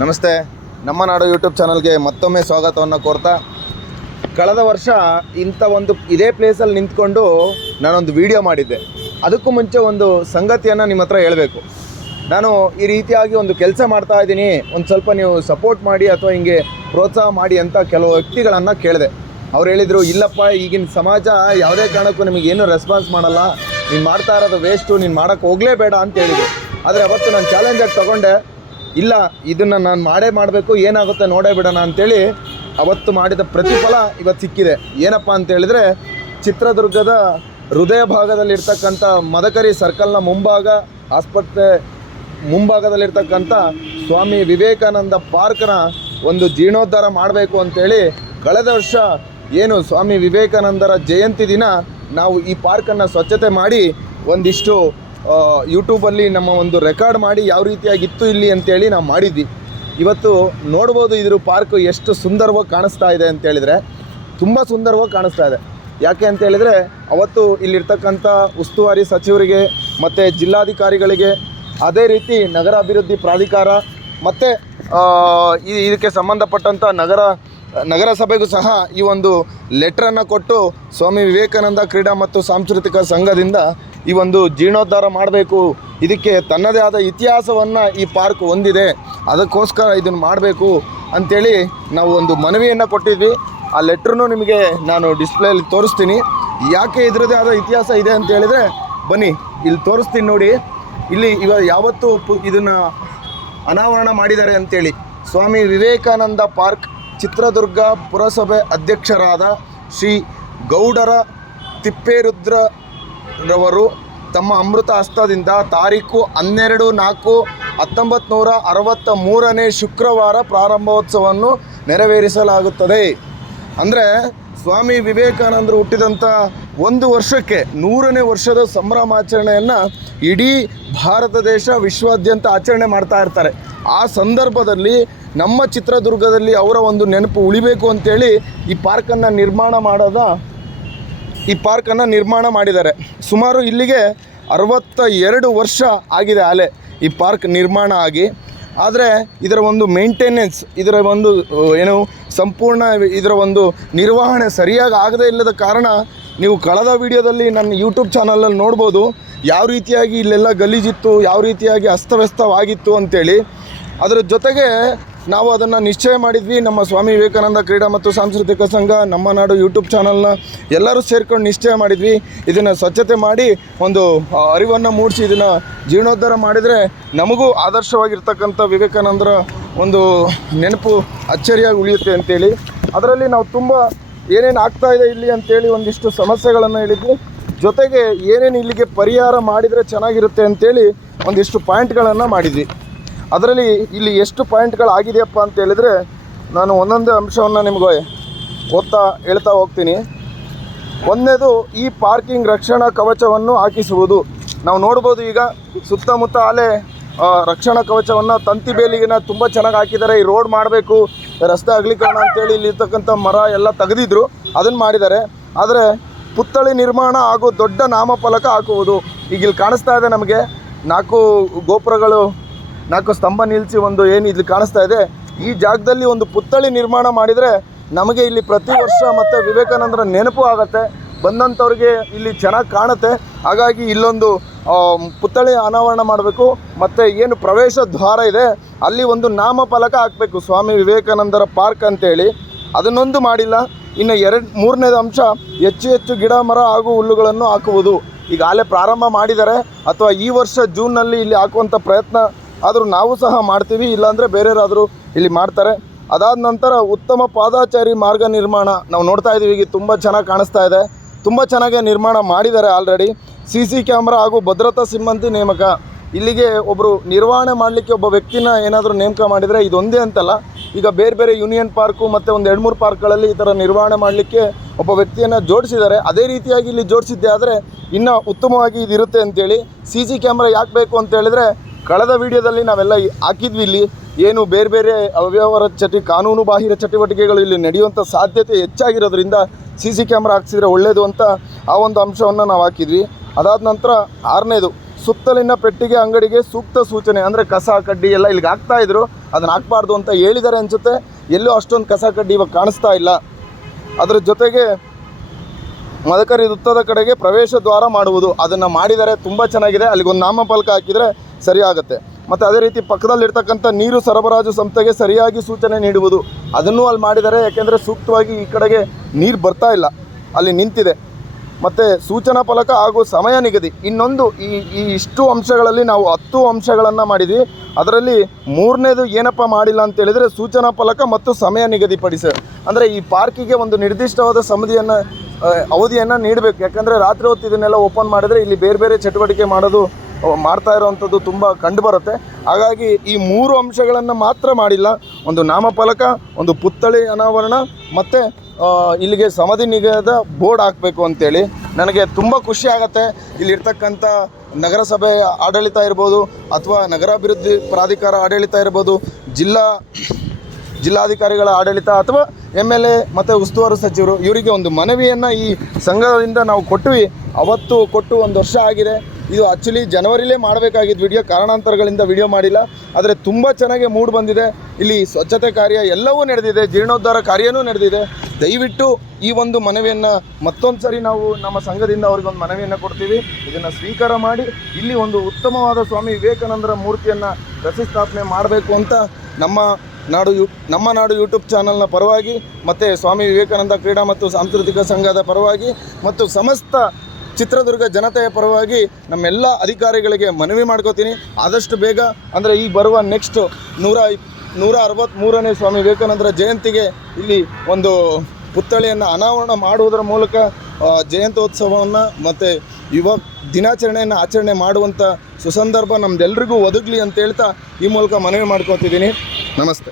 ನಮಸ್ತೆ. ನಮ್ಮ ನಾಡು ಯೂಟ್ಯೂಬ್ ಚಾನಲ್ಗೆ ಮತ್ತೊಮ್ಮೆ ಸ್ವಾಗತವನ್ನು ಕೋರ್ತಾ, ಕಳೆದ ವರ್ಷ ಇಂಥ ಒಂದು ಇದೇ ಪ್ಲೇಸಲ್ಲಿ ನಿಂತ್ಕೊಂಡು ನಾನೊಂದು ವಿಡಿಯೋ ಮಾಡಿದ್ದೆ. ಅದಕ್ಕೂ ಮುಂಚೆ ಒಂದು ಸಂಗತಿಯನ್ನು ನಿಮ್ಮ ಹತ್ರ ಹೇಳಬೇಕು. ನಾನು ಈ ರೀತಿಯಾಗಿ ಒಂದು ಕೆಲಸ ಮಾಡ್ತಾ ಇದ್ದೀನಿ. ಒಂದು ಸ್ವಲ್ಪ ನೀವು ಸಪೋರ್ಟ್ ಮಾಡಿ ಅಥವಾ ಹಿಂಗೆ ಪ್ರೋತ್ಸಾಹ ಮಾಡಿ ಅಂತ ಕೆಲವು ವ್ಯಕ್ತಿಗಳನ್ನು ಕೇಳಿದೆ. ಅವ್ರು ಹೇಳಿದರು, ಇಲ್ಲಪ್ಪ, ಈಗಿನ ಸಮಾಜ ಯಾವುದೇ ಕಾರಣಕ್ಕೂ ನಿಮಗೆ ಏನು ರೆಸ್ಪಾನ್ಸ್ ಮಾಡಲ್ಲ. ನೀನು ಮಾಡ್ತಾ ಇರೋದು ವೇಸ್ಟು ನೀನು ಮಾಡೋಕ್ಕೆ ಹೋಗಲೇಬೇಡ ಅಂತ ಹೇಳಿದರು. ಆದರೆ ಅವತ್ತು ನಾನು ಚಾಲೆಂಜಾಗಿ ತೊಗೊಂಡೆ. ಇಲ್ಲ, ಇದನ್ನು ನಾನು ಮಾಡೇ ಮಾಡಬೇಕು, ಏನಾಗುತ್ತೆ ನೋಡೇ ಬಿಡೋಣ ಅಂತೇಳಿ ಅವತ್ತು ಮಾಡಿದ ಪ್ರತಿಫಲ ಇವತ್ತು ಸಿಕ್ಕಿದೆ. ಏನಪ್ಪ ಅಂತ ಹೇಳಿದ್ರೆ, ಚಿತ್ರದುರ್ಗದ ಹೃದಯ ಭಾಗದಲ್ಲಿರ್ತಕ್ಕಂಥ ಮದಕರಿ ಸರ್ಕಲ್ನ ಮುಂಭಾಗ, ಆಸ್ಪತ್ರೆ ಮುಂಭಾಗದಲ್ಲಿರ್ತಕ್ಕಂಥ ಸ್ವಾಮಿ ವಿವೇಕಾನಂದ ಪಾರ್ಕ್ನ ಒಂದು ಜೀರ್ಣೋದ್ಧಾರ ಮಾಡಬೇಕು ಅಂತೇಳಿ ಕಳೆದ ವರ್ಷ ಏನು ಸ್ವಾಮಿ ವಿವೇಕಾನಂದರ ಜಯಂತಿ ದಿನ ನಾವು ಈ ಪಾರ್ಕನ್ನು ಸ್ವಚ್ಛತೆ ಮಾಡಿ ಒಂದಿಷ್ಟು ಯೂಟ್ಯೂಬಲ್ಲಿ ನಮ್ಮ ಒಂದು ರೆಕಾರ್ಡ್ ಮಾಡಿ ಯಾವ ರೀತಿಯಾಗಿತ್ತು ಇಲ್ಲಿ ಅಂತೇಳಿ ನಾವು ಮಾಡಿದ್ವಿ. ಇವತ್ತು ನೋಡ್ಬೋದು ಇದ್ರ ಪಾರ್ಕ್ ಎಷ್ಟು ಸುಂದರವಾಗಿ ಕಾಣಿಸ್ತಾ ಇದೆ ಅಂತೇಳಿದರೆ, ತುಂಬ ಸುಂದರವಾಗಿ ಕಾಣಿಸ್ತಾ ಇದೆ. ಯಾಕೆ ಅಂತೇಳಿದರೆ, ಅವತ್ತು ಇಲ್ಲಿರ್ತಕ್ಕಂಥ ಉಸ್ತುವಾರಿ ಸಚಿವರಿಗೆ ಮತ್ತು ಜಿಲ್ಲಾಧಿಕಾರಿಗಳಿಗೆ ಅದೇ ರೀತಿ ನಗರ ಅಭಿವೃದ್ಧಿ ಪ್ರಾಧಿಕಾರ ಮತ್ತು ಇದಕ್ಕೆ ಸಂಬಂಧಪಟ್ಟಂಥ ನಗರ, ನಗರಸಭೆಗೂ ಸಹ ಈ ಒಂದು ಲೆಟ್ರನ್ನು ಕೊಟ್ಟು ಸ್ವಾಮಿ ವಿವೇಕಾನಂದ ಕ್ರೀಡಾ ಮತ್ತು ಸಾಂಸ್ಕೃತಿಕ ಸಂಘದಿಂದ ಈ ಒಂದು ಜೀರ್ಣೋದ್ಧಾರ ಮಾಡಬೇಕು. ಇದಕ್ಕೆ ತನ್ನದೇ ಆದ ಇತಿಹಾಸವನ್ನು ಈ ಪಾರ್ಕ್ ಹೊಂದಿದೆ. ಅದಕ್ಕೋಸ್ಕರ ಇದನ್ನು ಮಾಡಬೇಕು ಅಂಥೇಳಿ ನಾವು ಒಂದು ಮನವಿಯನ್ನು ಕೊಟ್ಟಿದ್ವಿ. ಆ ಲೆಟ್ರನ್ನು ನಿಮಗೆ ನಾನು ಡಿಸ್ಪ್ಲೇಲಿ ತೋರಿಸ್ತೀನಿ. ಯಾಕೆ ಇದರದೇ ಆದ ಇತಿಹಾಸ ಇದೆ ಅಂತ ಹೇಳಿದರೆ, ಬನ್ನಿ, ಇಲ್ಲಿ ತೋರಿಸ್ತೀನಿ ನೋಡಿ. ಇಲ್ಲಿ ಇವ ಯಾವತ್ತು ಇದನ್ನು ಅನಾವರಣ ಮಾಡಿದ್ದಾರೆ ಅಂತೇಳಿ. ಸ್ವಾಮಿ ವಿವೇಕಾನಂದ ಪಾರ್ಕ್ ಚಿತ್ರದುರ್ಗ ಪುರಸಭೆ ಅಧ್ಯಕ್ಷರಾದ ಶ್ರೀ ಗೌಡರ ತಿಪ್ಪೇರುದ್ರರವರು ತಮ್ಮ ಅಮೃತ ಹಸ್ತದಿಂದ ತಾರೀಕು ಹನ್ನೆರಡು ನಾಲ್ಕು ಹತ್ತೊಂಬತ್ತು ನೂರ ಅರವತ್ತ ಮೂರನೇ ಶುಕ್ರವಾರ ಪ್ರಾರಂಭೋತ್ಸವವನ್ನು ನೆರವೇರಿಸಲಾಗುತ್ತದೆ. ಅಂದರೆ ಸ್ವಾಮಿ ವಿವೇಕಾನಂದರು ಹುಟ್ಟಿದಂಥ ಒಂದು ವರ್ಷಕ್ಕೆ ನೂರನೇ ವರ್ಷದ ಸಂಭ್ರಮಾಚರಣೆಯನ್ನು ಇಡೀ ಭಾರತ ದೇಶ ವಿಶ್ವಾದ್ಯಂತ ಆಚರಣೆ ಮಾಡ್ತಾ ಇರ್ತಾರೆ. ಆ ಸಂದರ್ಭದಲ್ಲಿ ನಮ್ಮ ಚಿತ್ರದುರ್ಗದಲ್ಲಿ ಅವರ ಒಂದು ನೆನಪು ಉಳಿಬೇಕು ಅಂತೇಳಿ ಈ ಪಾರ್ಕನ್ನು ನಿರ್ಮಾಣ ಮಾಡೋದ ಈ ಪಾರ್ಕನ್ನು ನಿರ್ಮಾಣ ಮಾಡಿದ್ದಾರೆ. ಸುಮಾರು ಇಲ್ಲಿಗೆ ಅರವತ್ತ ಎರಡು ವರ್ಷ ಆಗಿದೆ ಅಲೆ ಈ ಪಾರ್ಕ್ ನಿರ್ಮಾಣ ಆಗಿ. ಆದರೆ ಇದರ ಒಂದು ಮೇಂಟೆನೆನ್ಸ್ ಇದರ ಒಂದು ಏನು ಸಂಪೂರ್ಣ ಇದರ ಒಂದು ನಿರ್ವಹಣೆ ಸರಿಯಾಗಿ ಆಗದೇ ಇಲ್ಲದ ಕಾರಣ ನೀವು ಕಳೆದ ವಿಡಿಯೋದಲ್ಲಿ ನನ್ನ ಯೂಟ್ಯೂಬ್ ಚಾನಲಲ್ಲಿ ನೋಡ್ಬೋದು ಯಾವ ರೀತಿಯಾಗಿ ಇಲ್ಲೆಲ್ಲ ಗಲೀಜಿತ್ತು, ಯಾವ ರೀತಿಯಾಗಿ ಅಸ್ತವ್ಯಸ್ತವಾಗಿತ್ತು ಅಂತೇಳಿ. ಅದರ ಜೊತೆಗೆ ನಾವು ಅದನ್ನು ನಿಶ್ಚಯ ಮಾಡಿದ್ವಿ. ನಮ್ಮ ಸ್ವಾಮಿ ವಿವೇಕಾನಂದ ಕ್ರೀಡಾ ಮತ್ತು ಸಾಂಸ್ಕೃತಿಕ ಸಂಘ, ನಮ್ಮ ನಾಡು ಯೂಟ್ಯೂಬ್ ಚಾನಲ್ನ ಎಲ್ಲರೂ ಸೇರ್ಕೊಂಡು ನಿಶ್ಚಯ ಮಾಡಿದ್ವಿ. ಇದನ್ನು ಸ್ವಚ್ಛತೆ ಮಾಡಿ ಒಂದು ಅರಿವನ್ನು ಮೂಡಿಸಿ ಇದನ್ನು ಜೀರ್ಣೋದ್ಧಾರ ಮಾಡಿದರೆ ನಮಗೂ ಆದರ್ಶವಾಗಿರ್ತಕ್ಕಂಥ ವಿವೇಕಾನಂದರ ಒಂದು ನೆನಪು ಅಚ್ಚರಿಯಾಗಿ ಉಳಿಯುತ್ತೆ ಅಂತೇಳಿ. ಅದರಲ್ಲಿ ನಾವು ತುಂಬ ಏನೇನು ಆಗ್ತಾ ಇದೆ ಇಲ್ಲಿ ಅಂತೇಳಿ ಒಂದಿಷ್ಟು ಸಮಸ್ಯೆಗಳನ್ನು ಹೇಳಿದ್ವಿ. ಜೊತೆಗೆ ಏನೇನು ಇಲ್ಲಿಗೆ ಪರಿಹಾರ ಮಾಡಿದರೆ ಚೆನ್ನಾಗಿರುತ್ತೆ ಅಂತೇಳಿ ಒಂದಿಷ್ಟು ಪಾಯಿಂಟ್ಗಳನ್ನು ಮಾಡಿದ್ವಿ. ಅದರಲ್ಲಿ ಇಲ್ಲಿ ಎಷ್ಟು ಪಾಯಿಂಟ್ಗಳಾಗಿದೆಯಪ್ಪ ಅಂತ ಹೇಳಿದರೆ ನಾನು ಒಂದೊಂದೇ ಅಂಶವನ್ನು ನಿಮಗೆ ಓದ್ತಾ ಹೇಳ್ತಾ ಹೋಗ್ತೀನಿ. ಒಂದನೇದು ಈ ಪಾರ್ಕಿಂಗ್ ರಕ್ಷಣಾ ಕವಚವನ್ನು ಹಾಕಿಸುವುದು. ನಾವು ನೋಡ್ಬೋದು ಈಗ ಸುತ್ತಮುತ್ತ ಅಲೆ ರಕ್ಷಣಾ ಕವಚವನ್ನು ತಂತಿ ಬೇಲಿಗಿನ ತುಂಬ ಚೆನ್ನಾಗಿ ಹಾಕಿದ್ದಾರೆ. ಈ ರೋಡ್ ಮಾಡಬೇಕು, ರಸ್ತೆ ಅಗಲೀಕರಣ ಅಂತೇಳಿ ಇಲ್ಲಿರ್ತಕ್ಕಂಥ ಮರ ಎಲ್ಲ ತೆಗೆದಿದ್ರು ಅದನ್ನು ಮಾಡಿದ್ದಾರೆ. ಆದರೆ ಪುತ್ಥಳಿ ನಿರ್ಮಾಣ ಹಾಗೂ ದೊಡ್ಡ ನಾಮಫಲಕ ಹಾಕುವುದು. ಈಗ ಇಲ್ಲಿ ಕಾಣಿಸ್ತಾ ಇದೆ ನಮಗೆ ನಾಲ್ಕು ಗೋಪುರಗಳು ನಾಲ್ಕು ಸ್ತಂಭ ನಿಲ್ಲಿಸಿ ಒಂದು ಏನು ಇಲ್ಲಿ ಕಾಣಿಸ್ತಾ ಇದೆ? ಈ ಜಾಗದಲ್ಲಿ ಒಂದು ಪುತ್ಥಳಿ ನಿರ್ಮಾಣ ಮಾಡಿದರೆ ನಮಗೆ ಇಲ್ಲಿ ಪ್ರತಿ ವರ್ಷ ಮತ್ತು ವಿವೇಕಾನಂದರ ನೆನಪು ಆಗುತ್ತೆ. ಬಂದಂಥವ್ರಿಗೆ ಇಲ್ಲಿ ಚೆನ್ನಾಗಿ ಕಾಣುತ್ತೆ. ಹಾಗಾಗಿ ಇಲ್ಲೊಂದು ಪುತ್ಥಳಿ ಅನಾವರಣ ಮಾಡಬೇಕು. ಮತ್ತು ಏನು ಪ್ರವೇಶ ದ್ವಾರ ಇದೆ, ಅಲ್ಲಿ ಒಂದು ನಾಮಫಲಕ ಹಾಕಬೇಕು ಸ್ವಾಮಿ ವಿವೇಕಾನಂದರ ಪಾರ್ಕ್ ಅಂತೇಳಿ. ಅದನ್ನೊಂದು ಮಾಡಿಲ್ಲ. ಇನ್ನು ಎರಡು, ಮೂರನೇದು ಅಂಶ, ಹೆಚ್ಚು ಹೆಚ್ಚು ಗಿಡ, ಮರ ಹಾಗೂ ಹುಲ್ಲುಗಳನ್ನು ಹಾಕುವುದು. ಈಗ ಆಲೆ ಪ್ರಾರಂಭ ಮಾಡಿದ್ದಾರೆ ಅಥವಾ ಈ ವರ್ಷ ಜೂನ್ನಲ್ಲಿ ಇಲ್ಲಿ ಹಾಕುವಂಥ ಪ್ರಯತ್ನ ಆದರೂ ನಾವು ಸಹ ಮಾಡ್ತೀವಿ, ಇಲ್ಲಾಂದರೆ ಬೇರೆಯವರಾದರೂ ಇಲ್ಲಿ ಮಾಡ್ತಾರೆ. ಅದಾದ ನಂತರ ಉತ್ತಮ ಪಾದಾಚಾರಿ ಮಾರ್ಗ ನಿರ್ಮಾಣ ನಾವು ನೋಡ್ತಾ ಇದ್ದೀವಿ, ಈಗ ತುಂಬ ಚೆನ್ನಾಗಿ ಕಾಣಿಸ್ತಾ ಇದೆ. ತುಂಬ ಚೆನ್ನಾಗಿ ನಿರ್ಮಾಣ ಮಾಡಿದ್ದಾರೆ ಆಲ್ರೆಡಿ. ಸಿ ಸಿ ಕ್ಯಾಮ್ರಾ ಹಾಗೂ ಭದ್ರತಾ ಸಿಬ್ಬಂದಿ ನೇಮಕ. ಇಲ್ಲಿಗೆ ಒಬ್ಬರು ನಿರ್ವಹಣೆ ಮಾಡಲಿಕ್ಕೆ ಒಬ್ಬ ವ್ಯಕ್ತಿನ ಏನಾದರೂ ನೇಮಕ ಮಾಡಿದರೆ ಇದೊಂದೇ ಅಂತಲ್ಲ. ಈಗ ಬೇರೆ ಬೇರೆ ಯೂನಿಯನ್ ಪಾರ್ಕು ಮತ್ತು ಒಂದು ಎರಡು ಮೂರು ಪಾರ್ಕ್ಗಳಲ್ಲಿ ಈ ಥರ ನಿರ್ವಹಣೆ ಮಾಡಲಿಕ್ಕೆ ಒಬ್ಬ ವ್ಯಕ್ತಿಯನ್ನು ಜೋಡಿಸಿದ್ದಾರೆ. ಅದೇ ರೀತಿಯಾಗಿ ಇಲ್ಲಿ ಜೋಡಿಸಿದ್ದೆ ಆದರೆ ಇನ್ನೂ ಉತ್ತಮವಾಗಿ ಇದಿರುತ್ತೆ ಅಂತೇಳಿ. ಸಿ ಸಿ ಕ್ಯಾಮ್ರಾ ಯಾಕೆ ಬೇಕು ಅಂತ ಹೇಳಿದ್ರೆ ಕಳೆದ ವಿಡಿಯೋದಲ್ಲಿ ನಾವೆಲ್ಲ ಹಾಕಿದ್ವಿ ಇಲ್ಲಿ. ಏನು ಬೇರೆ ಬೇರೆ ಅವ್ಯವಹಾರ ಚಟಿ, ಕಾನೂನು ಬಾಹಿರ ಚಟುವಟಿಕೆಗಳು ಇಲ್ಲಿ ನಡೆಯುವಂಥ ಸಾಧ್ಯತೆ ಹೆಚ್ಚಾಗಿರೋದ್ರಿಂದ ಸಿ ಸಿ ಕ್ಯಾಮ್ರಾ ಹಾಕ್ಸಿದ್ರೆ ಒಳ್ಳೆಯದು ಅಂತ ಆ ಒಂದು ಅಂಶವನ್ನು ನಾವು ಹಾಕಿದ್ವಿ. ಅದಾದ ನಂತರ ಆರನೇದು, ಸುತ್ತಲಿನ ಪೆಟ್ಟಿಗೆ ಅಂಗಡಿಗೆ ಸೂಕ್ತ ಸೂಚನೆ, ಅಂದರೆ ಕಸ, ಕಡ್ಡಿ ಎಲ್ಲ ಇಲ್ಲಿಗೆ ಹಾಕ್ತಾ ಇದ್ರು. ಅದನ್ನ ಹಾಕ್ಬಾರ್ದು ಅಂತ ಹೇಳಿದ್ದಾರೆ ಅನ್ಸುತ್ತೆ. ಎಲ್ಲೂ ಅಷ್ಟೊಂದು ಕಸ, ಕಡ್ಡಿ ಇವಾಗ ಕಾಣಿಸ್ತಾ ಇಲ್ಲ. ಅದರ ಜೊತೆಗೆ ಮದಕರಿ ವೃತ್ತದ ಕಡೆಗೆ ಪ್ರವೇಶ ದ್ವಾರ ಮಾಡುವುದು, ಅದನ್ನು ಮಾಡಿದರೆ ತುಂಬ ಚೆನ್ನಾಗಿದೆ. ಅಲ್ಲಿಗೊಂದು ನಾಮಫಲಕ ಹಾಕಿದರೆ ಸರಿ ಆಗುತ್ತೆ ಮತ್ತು ಅದೇ ರೀತಿ ಪಕ್ಕದಲ್ಲಿರ್ತಕ್ಕಂಥ ನೀರು ಸರಬರಾಜು ಸಂಸ್ಥೆಗೆ ಸರಿಯಾಗಿ ಸೂಚನೆ ನೀಡುವುದು, ಅದನ್ನು ಅಲ್ಲಿ ಮಾಡಿದರೆ ಯಾಕೆಂದರೆ ಸೂಕ್ತವಾಗಿ ಈ ಕಡೆಗೆ ನೀರು ಬರ್ತಾ ಇಲ್ಲ, ಅಲ್ಲಿ ನಿಂತಿದೆ. ಮತ್ತು ಸೂಚನಾ ಫಲಕ ಹಾಗೂ ಸಮಯ ನಿಗದಿ, ಇನ್ನೊಂದು ಈ ಈ ಇಷ್ಟು ಅಂಶಗಳಲ್ಲಿ ನಾವು ಹತ್ತು ಅಂಶಗಳನ್ನು ಮಾಡಿದ್ವಿ, ಅದರಲ್ಲಿ ಮೂರನೇದು ಏನಪ್ಪ ಮಾಡಿಲ್ಲ ಅಂತ ಹೇಳಿದರೆ ಸೂಚನಾ ಫಲಕ ಮತ್ತು ಸಮಯ ನಿಗದಿಪಡಿಸ. ಅಂದರೆ ಈ ಪಾರ್ಕಿಗೆ ಒಂದು ನಿರ್ದಿಷ್ಟವಾದ ಸಮಿತಿಯನ್ನು ಅವಧಿಯನ್ನು ನೀಡಬೇಕು. ಯಾಕಂದರೆ ರಾತ್ರಿ ಹೊತ್ತು ಇದನ್ನೆಲ್ಲ ಓಪನ್ ಮಾಡಿದರೆ ಇಲ್ಲಿ ಬೇರೆ ಬೇರೆ ಚಟುವಟಿಕೆ ಮಾಡೋದು ಮಾಡ್ತಾ ಇರೋವಂಥದ್ದು ತುಂಬ ಕಂಡು ಬರುತ್ತೆ. ಹಾಗಾಗಿ ಈ ಮೂರು ಅಂಶಗಳನ್ನು ಮಾತ್ರ ಮಾಡಿಲ್ಲ. ಒಂದು ನಾಮಫಲಕ, ಒಂದು ಪುತ್ಥಳಿ ಅನಾವರಣ ಮತ್ತು ಇಲ್ಲಿಗೆ ಸಮಧಿ ನಿಗಮದ ಬೋರ್ಡ್ ಹಾಕಬೇಕು ಅಂತೇಳಿ ನನಗೆ ತುಂಬ ಖುಷಿ ಆಗುತ್ತೆ. ಇಲ್ಲಿರ್ತಕ್ಕಂಥ ನಗರಸಭೆ ಆಡಳಿತ ಇರ್ಬೋದು ಅಥವಾ ನಗರಾಭಿವೃದ್ಧಿ ಪ್ರಾಧಿಕಾರ ಆಡಳಿತ ಇರ್ಬೋದು, ಜಿಲ್ಲಾ, ಜಿಲ್ಲಾಧಿಕಾರಿಗಳ ಆಡಳಿತ ಅಥವಾ ಎಂ ಎಲ್ ಎ ಮತ್ತು ಉಸ್ತುವಾರಿ ಸಚಿವರು, ಇವರಿಗೆ ಒಂದು ಮನವಿಯನ್ನು ಈ ಸಂಘದಿಂದ ನಾವು ಕೊಟ್ವಿ. ಅವತ್ತು ಕೊಟ್ಟು ಒಂದು ವರ್ಷ ಆಗಿದೆ. ಇದು ಆ್ಯಕ್ಚುಲಿ ಜನವರಿಲೇ ಮಾಡಬೇಕಾಗಿದ್ದು ವಿಡಿಯೋ ಕಾರಣಾಂತರಗಳಿಂದ ವಿಡಿಯೋ ಮಾಡಿಲ್ಲ. ಆದರೆ ತುಂಬ ಚೆನ್ನಾಗಿ ಮೂಡ್ ಬಂದಿದೆ. ಇಲ್ಲಿ ಸ್ವಚ್ಛತೆ ಕಾರ್ಯ ಎಲ್ಲವೂ ನಡೆದಿದೆ, ಜೀರ್ಣೋದ್ಧಾರ ಕಾರ್ಯನೂ ನಡೆದಿದೆ. ದಯವಿಟ್ಟು ಈ ಒಂದು ಮನವಿಯನ್ನು ಮತ್ತೊಂದು ಸರಿ ನಾವು ನಮ್ಮ ಸಂಘದಿಂದ ಅವ್ರಿಗೊಂದು ಮನವಿಯನ್ನು ಕೊಡ್ತೀವಿ. ಇದನ್ನು ಸ್ವೀಕಾರ ಮಾಡಿ ಇಲ್ಲಿ ಒಂದು ಉತ್ತಮವಾದ ಸ್ವಾಮಿ ವಿವೇಕಾನಂದರ ಮೂರ್ತಿಯನ್ನು ಪ್ರತಿಷ್ಠಾಪನೆ ಮಾಡಬೇಕು ಅಂತ ನಮ್ಮ ನಾಡು ಯು, ನಮ್ಮ ನಾಡು ಯೂಟ್ಯೂಬ್ ಚಾನಲ್ನ ಪರವಾಗಿ, ಮತ್ತು ಸ್ವಾಮಿ ವಿವೇಕಾನಂದ ಕ್ರೀಡಾ ಮತ್ತು ಸಾಂಸ್ಕೃತಿಕ ಸಂಘದ ಪರವಾಗಿ, ಮತ್ತು ಸಮಸ್ತ ಚಿತ್ರದುರ್ಗ ಜನತೆಯ ಪರವಾಗಿ ನಮ್ಮೆಲ್ಲ ಅಧಿಕಾರಿಗಳಿಗೆ ಮನವಿ ಮಾಡ್ಕೋತೀನಿ. ಆದಷ್ಟು ಬೇಗ, ಅಂದರೆ ಈ ಬರುವ ನೆಕ್ಸ್ಟ್ ನೂರ ನೂರ ಅರವತ್ತ್ಮೂರನೇ ಸ್ವಾಮಿ ವಿವೇಕಾನಂದರ ಜಯಂತಿಗೆ ಇಲ್ಲಿ ಒಂದು ಪುತ್ಥಳಿಯನ್ನು ಅನಾವರಣ ಮಾಡುವುದರ ಮೂಲಕ ಜಯಂತ್ಯೋತ್ಸವವನ್ನು ಮತ್ತು ಯುವ ದಿನಾಚರಣೆಯನ್ನು ಆಚರಣೆ ಮಾಡುವಂಥ ಸುಸಂದರ್ಭ ನಮ್ದೆಲ್ಲರಿಗೂ ಒದಗಲಿ ಅಂತ ಹೇಳ್ತಾ ಈ ಮೂಲಕ ಮನವಿ ಮಾಡ್ಕೊತಿದ್ದೀನಿ. ನಮಸ್ತೆ.